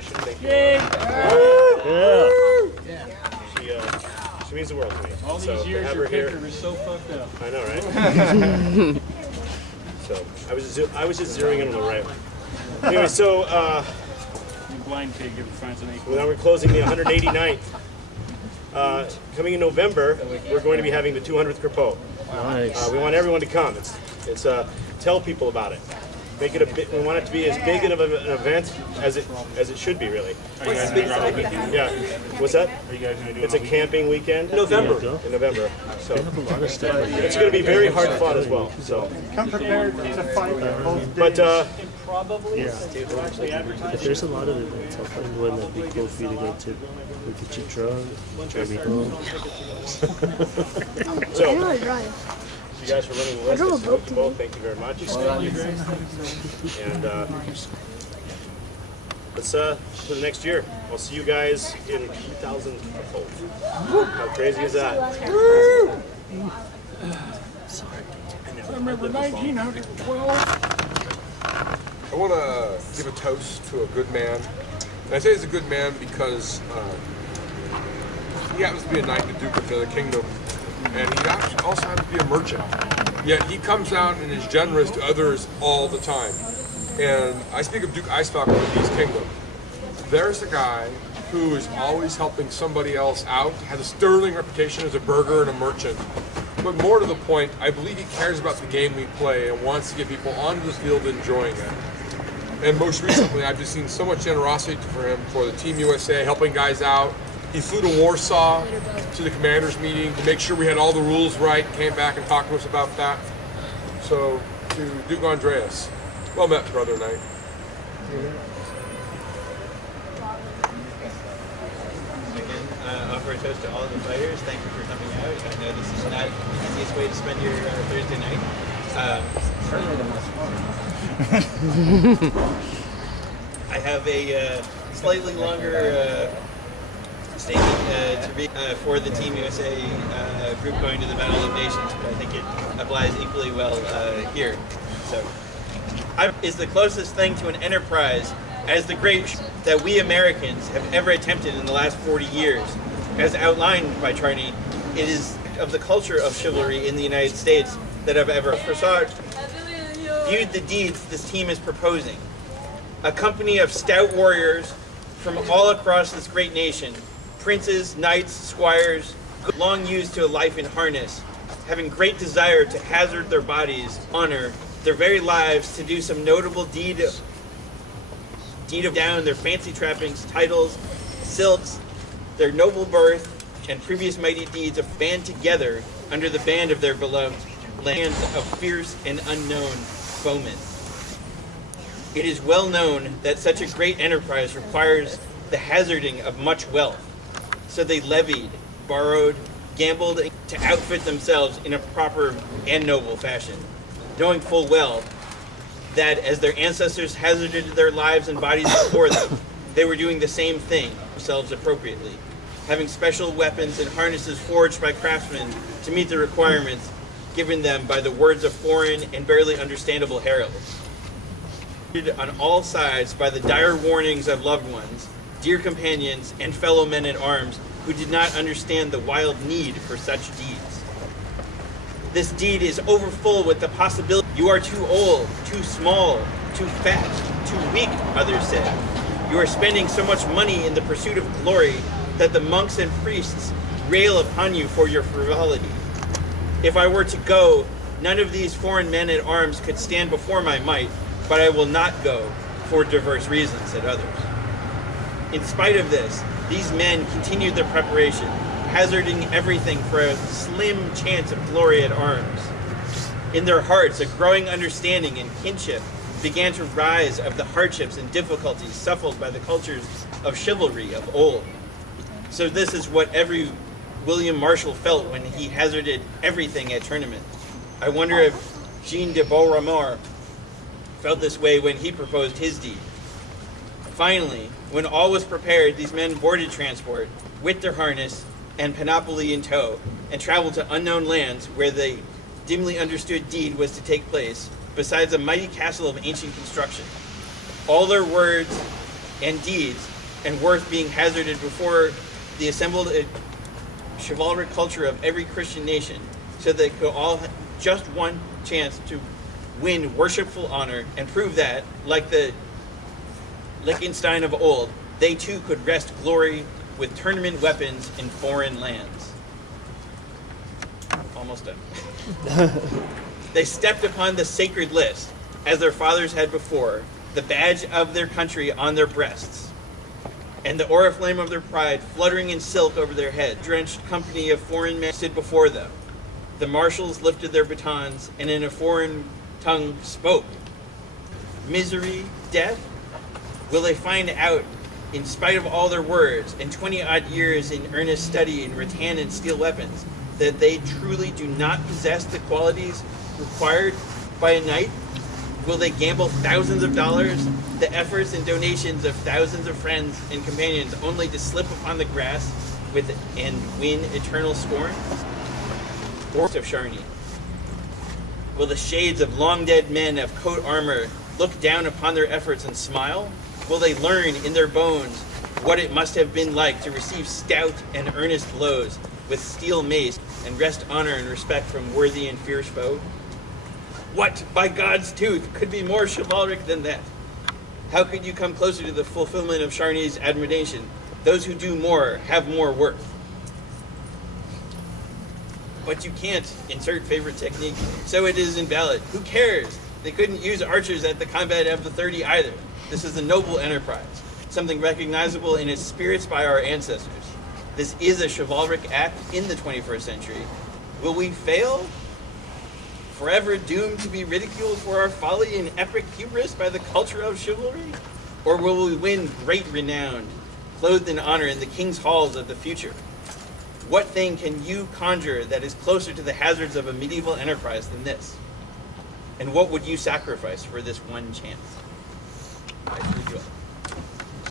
Thank you. Yeah. She means the world to me. All these years your picture was so fucked up. I know, right? So I was just zeroing in on the right one. Anyway, so You blind pig if it finds an acorn. well, now we're closing the 189th. Coming in November, we're going to be having the 200th Crapaud. Nice. We want everyone to come. It's tell people about it. Make it a bit. We want it to be as big of an event as it should be, really. Are you guys going to drop it? Yeah. What's that? Are you guys going to do It's a camping weekend. November. In November. So They have a lot of stuff. it's going to be very hard fought as well. So, Come prepared to fight both but Probably. Yeah. If there's a lot of events, I'll find one that'd be cool for you to go to. We get you drunk, drive you home. so I know how to drive. you guys for running the list. drove a I boat salute you both. Thank you very much. And let's for the next year. I'll see you guys in 2012. How crazy is that? I remember 1912. I want to give a toast to a good man. And I say he's a good man because he happens to be a knight in the Duke of the Kingdom, and he also happens to be a merchant. Yet he comes out and is generous to others all the time. And I speak of Duke Icefalcon of East Kingdom. There's a guy who is always helping somebody else out, has a sterling reputation as a burgher and a merchant. But more to the point, I believe he cares about the game we play and wants to get people onto the field enjoying it. And most recently, I've just seen so much generosity for him for the Team USA, helping guys out. He flew to Warsaw to the commanders meeting to make sure we had all the rules right, came back and talked to us about that. So, to Duke Andreas, well met, Brother Knight. Again, offer a toast to all of the fighters. Thank you for coming out. I know this is not the easiest way to spend your Thursday night. Certainly the most fun. I have a slightly longer statement to read for the Team USA group going to the Battle of Nations, but I think it applies equally well here. So, is the closest thing to an enterprise as the great that we Americans have ever attempted in the last 40 years. As outlined by Charney, it is of the culture of chivalry in the United States that I've ever foresaw. Viewed the deeds this team is proposing. A company of stout warriors from all across this great nation, princes, knights, squires, long used to a life in harness, having great desire to hazard their bodies, honor their very lives to do some notable deed of down their fancy trappings, titles, silks, their noble birth, and previous mighty deeds of band together under the band of their beloved lands of fierce and unknown foemen. It is well known that such a great enterprise requires the hazarding of much wealth. So they levied, borrowed, gambled to outfit themselves in a proper and noble fashion, knowing full well that as their ancestors hazarded their lives and bodies before them, they were doing the same thing themselves appropriately, having special weapons and harnesses forged by craftsmen to meet the requirements given them by the words of foreign and barely understandable heralds. On all sides by the dire warnings of loved ones, dear companions, and fellow men at arms who did not understand the wild need for such deeds. This deed is overfull with the possibility you are too old, too small, too fat, too weak, others said. You are spending so much money in the pursuit of glory that the monks and priests rail upon you for your frivolity. If I were to go, none of these foreign men at arms could stand before my might, but I will not go for diverse reasons, said others. In spite of this, these men continued their preparation, hazarding everything for a slim chance of glory at arms. In their hearts, a growing understanding and kinship began to rise of the hardships and difficulties suffered by the cultures of chivalry of old. So this is what every William Marshall felt when he hazarded everything at tournament. I wonder if Jean de Beauramont felt this way when he proposed his deed. Finally, when all was prepared, these men boarded transport with their harness and panoply in tow and traveled to unknown lands where the dimly understood deed was to take place, besides a mighty castle of ancient construction. All their words and deeds, and worth being hazarded before the assembled chivalric culture of every Christian nation, so they could all have just one chance to win worshipful honor and prove that, like the Liechtenstein of old, they too could wrest glory with tournament weapons in foreign lands. Almost done. They stepped upon the sacred list, as their fathers had before, the badge of their country on their breasts, and the oriflamme of their pride fluttering in silk over their head. Drenched company of foreign men stood before them. The marshals lifted their batons and in a foreign tongue spoke. Misery, death? Will they find out, in spite of all their words and 20-odd years in earnest study in rattan and steel weapons, that they truly do not possess the qualities required by a knight? Will they gamble thousands of dollars, the efforts and donations of thousands of friends and companions, only to slip upon the grass with and win eternal scorn? Or of Charny? Will the shades of long-dead men of coat armor look down upon their efforts and smile? Will they learn in their bones what it must have been like to receive stout and earnest blows with steel mace and wrest honor and respect from worthy and fierce foe? What, by God's tooth, could be more chivalric than that? How could you come closer to the fulfillment of Charny's admonition? Those who do more have more worth. But you can't insert favorite technique, so it is invalid. Who cares? They couldn't use archers at the combat of the 30 either. This is a noble enterprise, something recognizable in its spirits by our ancestors. This is a chivalric act in the 21st century. Will we fail? Forever doomed to be ridiculed for our folly and epic hubris by the culture of chivalry? Or will we win great renown, clothed in honor in the king's halls of the future? What thing can you conjure that is closer to the hazards of a medieval enterprise than this? And what would you sacrifice for this one chance? I